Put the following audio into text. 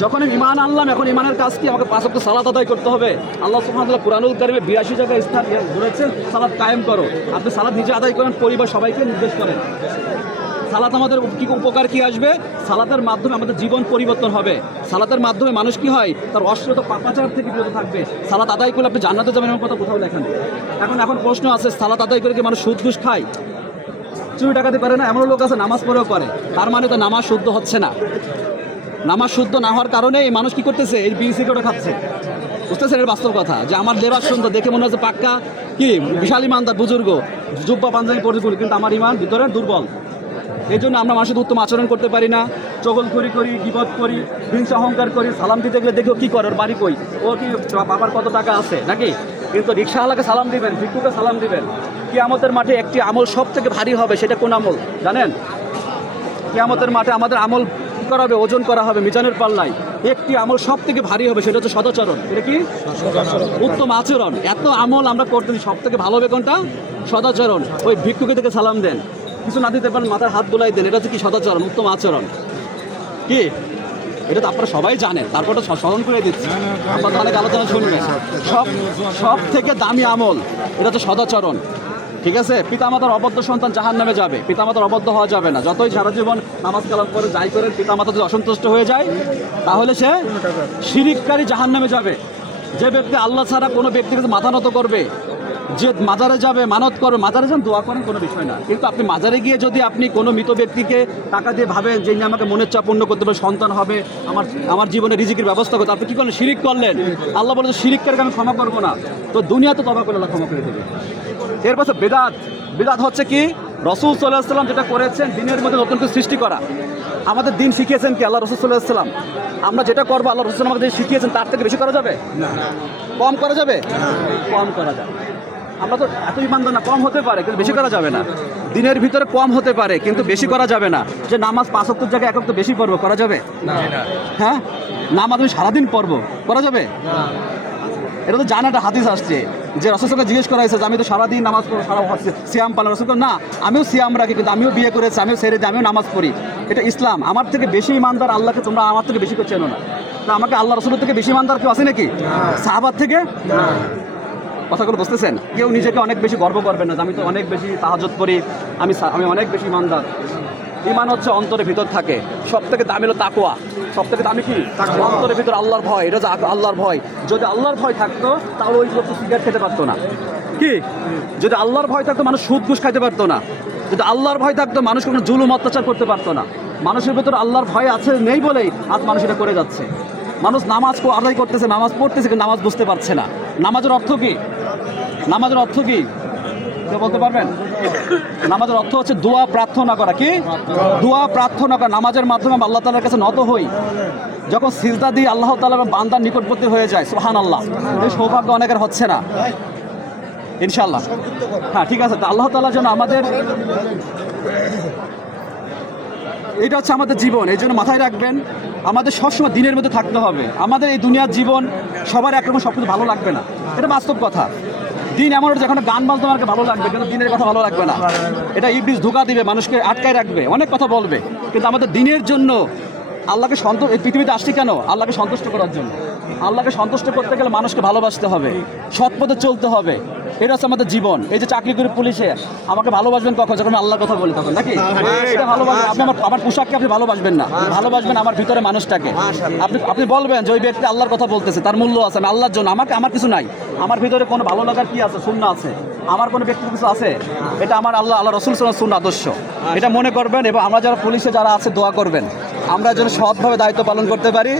যখন আমি ইমান আনলাম, এখন ইমানের কাজ কি? আমাকে পাঁচ ওয়াক্ত সালাত আদায় করতে হবে। আল্লাহ সুবহানাহু কুরআনুল কারিমে বিরাশি জায়গায় স্থান ধরেছেন, সালাত কায়েম করো। আপনি সালাত নিজে আদায় করেন, পরিবার সবাইকে নির্দেশ করেন। সালাত আমাদের কি উপকার কি আসবে? সালাতের মাধ্যমে আমাদের জীবন পরিবর্তন হবে। সালাতের মাধ্যমে মানুষ কি হয়? তার অশ্রত পাপাচার থেকে বিরত থাকবে। সালাত আদায় করলে আপনি জান্নাতে যাবেন এমন কথা কোথাও লেখেন এখন এখন প্রশ্ন আছে, সালাত আদায় করে কি মানুষ সুদ খায়? চুরি টাকাতে পারে না? এমন লোক আছে, নামাজ পড়েও করে। তার মানে তো নামাজ শুদ্ধ হচ্ছে না। নামাজ শুদ্ধ না হওয়ার কারণে এই মানুষ কি করতেছে? এই বিড়ি সিগারেট খাচ্ছে। বুঝতেছেন? এর বাস্তব কথা। যে আমার লেবাস সুন্দর, দেখে মনে হচ্ছে পাক্কা কি বিশাল ইমানদার, বুজুর্গ। জুব্বা পাঞ্জাবি পরে করি কিন্তু আমার ইমান ভিতরে দুর্বল। এই জন্য আমরা মানুষের উত্তম আচরণ করতে পারি না। চগল করি করি বিপদ করি হিংসা অহংকার করি, সালাম দিতে গেলে দেখো কি করে? ওর বাড়ি কই? ও কি বাবার কত টাকা আছে নাকি? কিন্তু রিক্সাওয়ালাকে সালাম দিবেন, ভিক্ষুকে সালাম দিবেন। কিয়ামতের মাঠে একটি আমল সব থেকে ভারী হবে, সেটা কোন আমল? জানেন? কিয়ামতের মাঠে আমাদের আমল কি করা হবে ওজন করা হবে মিজানের পাল্লায় একটি আমল সব থেকে ভারী হবে সেটা হচ্ছে সদাচরণ এটা কি উত্তম আচরণ এত আমল আমরা করতে সব থেকে ভালো হবে কোনটা সদাচরণ ওই ভিক্ষুকে থেকে সালাম দেন কিছু না দিতে পারেন মাথার হাত বুলাই দেন এটা হচ্ছে কি সদাচরণ উত্তম আচরণ কি এটা তো আপনারা সবাই জানেন তারপর তো স্মরণ করে দিচ্ছি আপনার অনেক আলোচনা শুনবেন সব সব থেকে দামি আমল এটা তো সদাচরণ ঠিক আছে? পিতামাতার অবদ্ধ সন্তান জাহান নামে যাবে। পিতামাতার অবদ্ধ হওয়া যাবে না। যতই সারা জীবন নামাজ কালাম করে যাই করে পিতামাতা যদি অসন্তুষ্ট হয়ে যায়, তাহলে সে শিরিককারী জাহান নামে যাবে। যে ব্যক্তি আল্লাহ ছাড়া কোনো ব্যক্তির কাছে মাথা নত করবে, যে মাজারে যাবে, মানত করবে, মাজারে যান দোয়া করেন, কোনো বিষয় না। কিন্তু আপনি মাজারে গিয়ে যদি আপনি কোনো মৃত ব্যক্তিকে টাকা দিয়ে ভাবেন যে আমাকে মনের চাপ পূর্ণ করতে পারে, সন্তান হবে, আমার আমার জীবনে রিজিকের ব্যবস্থা করতে আপনি কী করলেন? শিরিক করলেন। আল্লাহ বলে শিরিককে আমি ক্ষমা করব না। তো দুনিয়া তো তবা করে আল্লাহ ক্ষমা করে দেবে। এরপর হচ্ছে বেদাত। বেদাত হচ্ছে কি? রসুল সাল্লাহ সাল্লাম যেটা করেছেন দিনের মধ্যে নতুন কিছু সৃষ্টি করা। আমাদের দিন শিখিয়েছেন কি? আল্লাহ রসুল সাল্লাহ সাল্লাম আমরা যেটা করব আল্লাহ রসুল আমাদের শিখিয়েছেন তার থেকে বেশি করা যাবে? কম করা যাবে? কম করা যাবে। আমরা তো এত ইমানদার না কম হতে পারে কিন্তু বেশি করা যাবে না। দিনের ভিতরে কম হতে পারে কিন্তু বেশি করা যাবে না। যে নামাজ পাঁচ অক্টর জায়গায় এক অক্ট বেশি পড়ব করা যাবে? হ্যাঁ? নামাজ আমি সারাদিন পড়ব করা যাবে? এটা তো জানাটা হাদিস আসছে। যে রসুলকে জিজ্ঞেস করা হয়েছে যে আমি তো সারাদিন নামাজ পড়ি সারা সিয়াম পালন রসুল না আমিও সিয়াম রাখি কিন্তু আমিও বিয়ে করেছি আমিও ছেড়ে দিই আমিও নামাজ পড়ি। এটা ইসলাম। আমার থেকে বেশি ইমানদার আল্লাহকে তোমরা আমার থেকে বেশি করে চেনো না। তা আমাকে আল্লাহ রসুলের থেকে বেশি ইমানদার কেউ আছে নাকি? সাহাবার থেকে? কথাগুলো বুঝতেছেন? কেউ নিজেকে অনেক বেশি গর্ব করবে না আমি তো অনেক বেশি তাহাজত করি আমি আমি অনেক বেশি ইমানদার। ইমান হচ্ছে অন্তরের ভিতর থাকে। সব থেকে দামি হলো তাকোয়া সব থেকে দামি কি? অন্তরের ভিতর আল্লাহর ভয়। এটা হচ্ছে আল্লাহর ভয়। যদি আল্লাহর ভয় থাকতো তাহলে ওই লোক সিগারেট খেতে পারতো না। কি? যদি আল্লাহর ভয় থাকতো মানুষ সুদ ঘুষ খাইতে পারতো না। যদি আল্লাহর ভয় থাকতো মানুষ কোনো জুলুম অত্যাচার করতে পারতো না। মানুষের ভিতর আল্লাহর ভয় আছে নেই বলেই আজ মানুষ এটা করে যাচ্ছে। মানুষ নামাজ আদায় করতেছে নামাজ পড়তেছে কিন্তু নামাজ বুঝতে পারছে না। নামাজের অর্থ কি? নামাজের অর্থ কি? বলতে পারবেন? নামাজের অর্থ হচ্ছে দোয়া প্রার্থনা করা, কি? দোয়া প্রার্থনা করা, নামাজের মাধ্যমে আল্লাহ তালার কাছে নত হই। যখন সিজদা দিয়ে আল্লাহ তালার বান্দার নিকটবর্তী হয়ে যায় সোহান আল্লাহ এই সৌভাগ্য অনেকের হচ্ছে না। ইনশাল্লাহ হ্যাঁ ঠিক আছে আল্লাহ তালা যেন আমাদের এটা হচ্ছে আমাদের জীবন, এই জন্য মাথায় রাখবেন, আমাদের সবসময় দিনের মধ্যে থাকতে হবে। আমাদের এই দুনিয়ার জীবন, সবার একরকম সব কিছু ভালো লাগবে না। এটা বাস্তব কথা। দিন এমন হচ্ছে এখন গান বাজতে আমাকে ভালো লাগবে, কিন্তু দিনের কথা ভালো লাগবে না। এটা ইবলিস ধোকা দিবে, মানুষকে আটকায় রাখবে, অনেক কথা বলবে। কিন্তু আমাদের দিনের জন্য আল্লাহকে সন্তোষ এই পৃথিবীতে আসছি কেন? আল্লাহকে সন্তুষ্ট করার জন্য। আল্লাহকে সন্তুষ্ট করতে গেলে মানুষকে ভালোবাসতে হবে সৎ পথে চলতে হবে। এটা হচ্ছে আমাদের জীবন। এই যে চাকরি করে পুলিশে আমাকে ভালোবাসবেন কখন? যখন আমি আল্লাহর কথা বলি তখন নাকি? এটা ভালোবাসবেন। আপনি আমার আমার পোশাককে আপনি ভালোবাসবেন না। ভালোবাসবেন আমার ভিতরে মানুষটাকে। আপনি আপনি বলবেন যে ওই ব্যক্তি আল্লাহর কথা বলতেছে তার মূল্য আছে আমি আল্লাহর জন্য। আমাকে আমার কিছু নাই। আমার ভিতরে কোনো ভালো লাগার কি আছে? শূন্য আছে। আমার কোনো ব্যক্তি কিছু আছে? এটা আমার আল্লাহ আল্লাহ রসুল শূন্য আদর্শ। এটা মনে করবেন এবং আমরা যারা পুলিশে যারা আছে দোয়া করবেন। আমরা যেন সৎভাবে দায়িত্ব পালন করতে পারি।